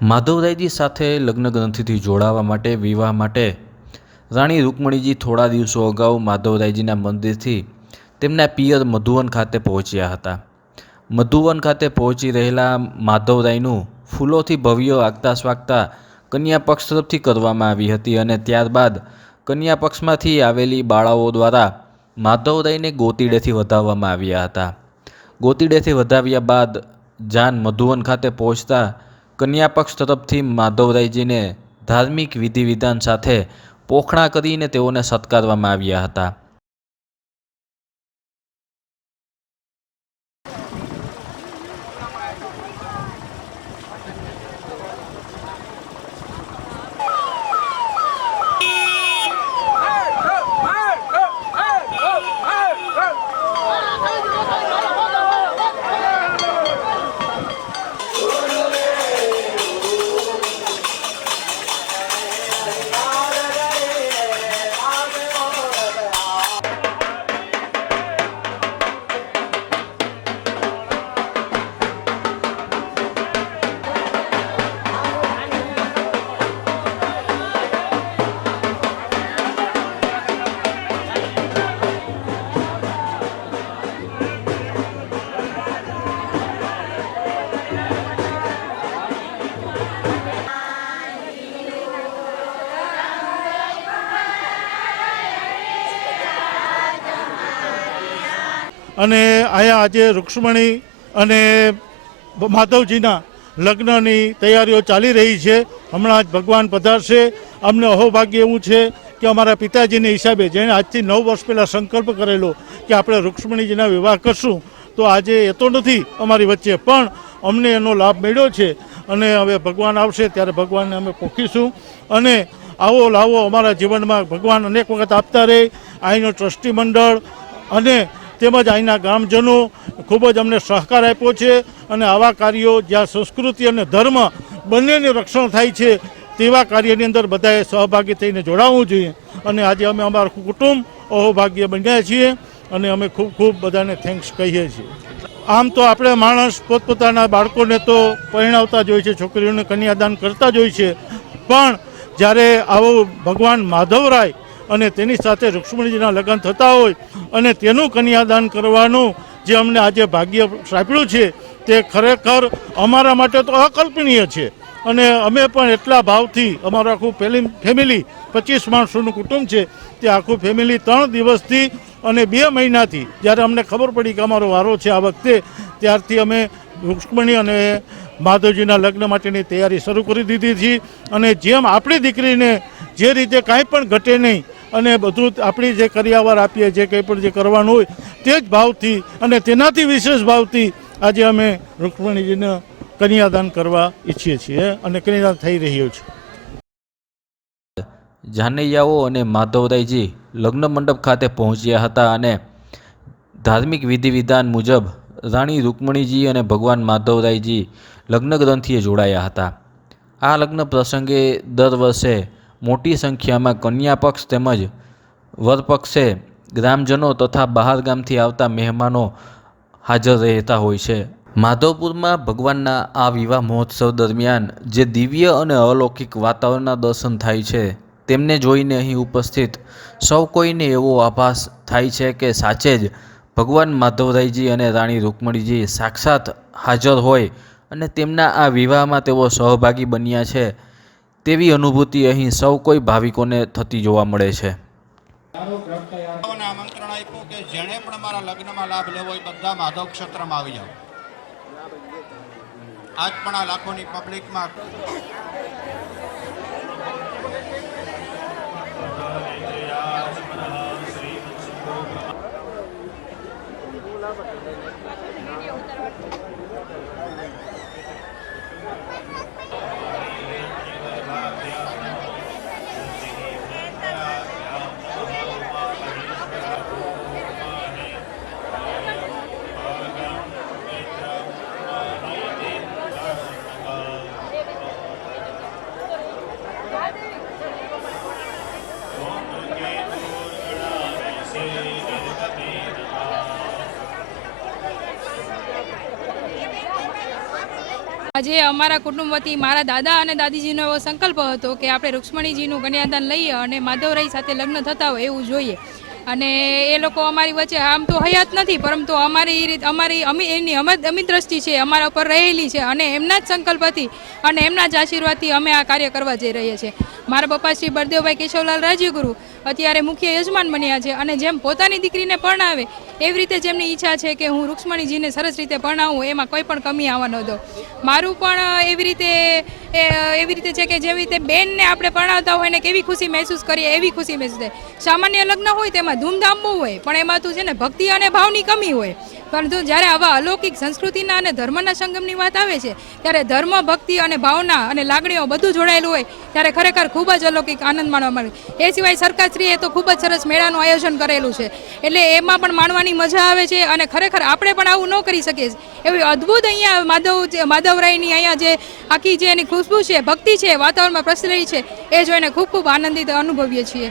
માધવરાયજી સાથે લગ્ન ગ્રંથિથી જોડાવા માટે વિવાહ માટે રાણી રૂકમણીજી થોડા દિવસો અગાઉ માધવરાયજીના મંદિરથી તેમના પિયર મધુવન ખાતે પહોંચ્યા હતા. મધુવન ખાતે પહોંચી રહેલા માધવરાયનું ફૂલોથી ભવ્ય આગતા સ્વાગતા કન્યા પક્ષ તરફથી કરવામાં આવી હતી અને ત્યારબાદ કન્યા પક્ષમાંથી આવેલી બાળાઓ દ્વારા માધવરાયને ગોતીડેથી વધાવવામાં આવ્યા હતા. ગોતીડેથી વધાવ્યા બાદ જાન મધુવન ખાતે પહોંચતા કન્યા પક્ષ તરફથી માધવરાયજીને ધાર્મિક વિધિ વિધાન સાથે પોખણા કરીને તેઓને સત્કારવામાં આવ્યા હતા. અને અહીંયા આજે રૂક્ષ્મણી અને માધવજીના લગ્નની તૈયારીઓ ચાલી રહી છે. હમણાં જ ભગવાન પધારશે. અમને અહોભાગ્ય એવું છે કે અમારા પિતાજીના હિસાબે જેણે આજથી 9 વર્ષ પહેલાં સંકલ્પ કરેલો કે આપણે રૂક્ષ્મણીજીના વિવાહ કરશું, તો આજે એ તો નથી અમારી વચ્ચે, પણ અમને એનો લાભ મળ્યો છે. અને હવે ભગવાન આવશે ત્યારે ભગવાનને અમે પોખીશું. અને આવો લાવો અમારા જીવનમાં ભગવાન અનેક વખત આપતા રહે. અહીંનો ટ્રસ્ટી મંડળ અને તેમજ અહીંના ગામજનો ખૂબ જ અમને સહકાર આપ્યો છે. અને આવા કાર્યો જ્યાં સંસ્કૃતિ અને ધર્મ બંનેનું રક્ષણ થાય છે તેવા કાર્યની અંદર બધાએ સહભાગી થઈને જોડાવવું જોઈએ. અને આજે અમે અમારું કુટુંબ અહોભાગ્ય બન્યા છીએ અને અમે ખૂબ ખૂબ બધાને થેન્ક્સ કહીએ છીએ. આમ તો આપણે માણસ પોતપોતાના બાળકોને તો પરણાવતા જ હોય છે, છોકરીઓને કન્યાદાન કરતા જ હોય છે, પણ જ્યારે આવો ભગવાન માધવરાય અને તેની સાથે રૂક્ષ્મણીજીના લગ્ન થતા હોય અને તેનું કન્યાદાન કરવાનું જે અમને આજે ભાગ્ય સાંપડ્યું છે તે ખરેખર અમારા માટે તો અકલ્પનીય છે. અને અમે પણ એટલા ભાવથી અમારું આખું ફેમિલી 25 માણસોનું કુટુંબ છે, તે આખું ફેમિલી 3 દિવસથી અને 2 મહિનાથી જ્યારે અમને ખબર પડી કે અમારો વારો છે આ વખતે, ત્યારથી અમે રૂક્ષ્મણી અને માધવજીના લગ્ન માટેની તૈયારી શરૂ કરી દીધી છે. અને જેમ આપણી દીકરીને જે રીતે કાંઈ પણ ઘટે નહીં અને બધું આપણી જે કરિયાવર આપીએ, જે કંઈ પણ જે કરવાનું હોય તે જ ભાવથી અને તેનાથી વિશેષ ભાવથી આજે અમે રૂક્ષ્મણીજીને કન્યાદાન કરવા ઈચ્છીએ છીએ અને કન્યાદાન થઈ રહ્યું છે. જાનૈયાઓ અને માધવરાયજી લગ્ન મંડપ ખાતે પહોંચ્યા હતા અને ધાર્મિક વિધિ વિધાન મુજબ રાણી રૂકમણીજી અને ભગવાન માધવરાયજી લગ્ન ગ્રંથિએ જોડાયા હતા. આ લગ્ન પ્રસંગે દર વર્ષે મોટી સંખ્યામાં કન્યા પક્ષ તેમજ વરપક્ષે ગ્રામજનો તથા બહાર ગામથી આવતા મહેમાનો હાજર રહેતા હોય છે. માધવપુરમાં ભગવાનના આ વિવાહ મહોત્સવ દરમિયાન જે દિવ્ય અને અલૌકિક વાતાવરણના દર્શન થાય છે તેમને જોઈને અહીં ઉપસ્થિત સૌ કોઈને એવો આભાસ થાય છે કે સાચે જ ભગવાન માધવરાયજી અને રાણી રૂકમણીજી સાક્ષાત હાજર હોય અને તેમના આ વિવાહમાં તેઓ સહભાગી બન્યા છે તેવી અનુભૂતિ અહીં સૌ કોઈ ભાવિકોને થતી જોવા મળે છે. આમંત્રણ આપ્યું કે જેણે પણ મારા લગ્નમાં લાભ લેવો હોય બધા માધવ ક્ષેત્રમાં આવી જાઓ. આજ પણ આ લાખોની પબ્લિકમાં આજે આજે અમારા કુટુંબ વતી મારા દાદા અને દાદીજીનો એવો સંકલ્પ હતો કે આપણે રૂક્ષ્મણીજીનું કન્યાદાન લઈએ અને માધવરાય સાથે લગ્ન થતા હોય એવું જોઈએ. અને એ લોકો અમારી વચ્ચે આમ તો હયાત નથી, પરંતુ એમની અમિત દ્રષ્ટિ છે અમારા ઉપર રહેલી છે અને એમના જ સંકલ્પથી અને એમના જ આશીર્વાદથી અમે આ કાર્ય કરવા જઈ રહ્યા છીએ. મારા પપ્પા શ્રી બળદેવભાઈ કેશવલાલ રાજ્યગુરુ અત્યારે મુખ્ય યજમાન બન્યા છે અને જેમ પોતાની દીકરીને પરણાવે એવી રીતે જેમની ઈચ્છા છે કે હું રૂક્ષ્મણીજીને સરસ રીતે પરણાવું, એમાં કોઈ પણ કમી આવવા ન દો. મારું પણ એવી રીતે છે કે જેવી રીતે બેનને આપણે પરણાવતા હોય ને કેવી ખુશી મહેસૂસ કરીએ એવી ખુશી મહેસૂસ થાય. સામાન્ય લગ્ન હોય તેમાં ધૂમધામ બહુ હોય, પણ એમાં તું છે ને ભક્તિ અને ભાવની કમી હોય. પરંતુ જ્યારે આવા અલૌકિક સંસ્કૃતિના અને ધર્મના સંગમની વાત આવે છે ત્યારે ધર્મ, ભક્તિ અને ભાવના અને લાગણીઓ બધું જોડાયેલું હોય ત્યારે ખરેખર ખૂબ જ અલૌકિક આનંદ માણવા મળે. એ સિવાય સરકારશ્રીએ તો ખૂબ જ સરસ મેળાનું આયોજન કરેલું છે, એટલે એમાં પણ માણવાની મજા આવે છે અને ખરેખર આપણે પણ આવું ન કરી શકીએ એવી અદ્ભુત અહીંયા માધવરાયની અહીંયા જે આખી જે એની ખુશ્બુ છે, ભક્તિ છે, વાતાવરણમાં પ્રસરેલી છે, એ જોઈને ખૂબ ખૂબ આનંદિત અનુભવીએ છીએ.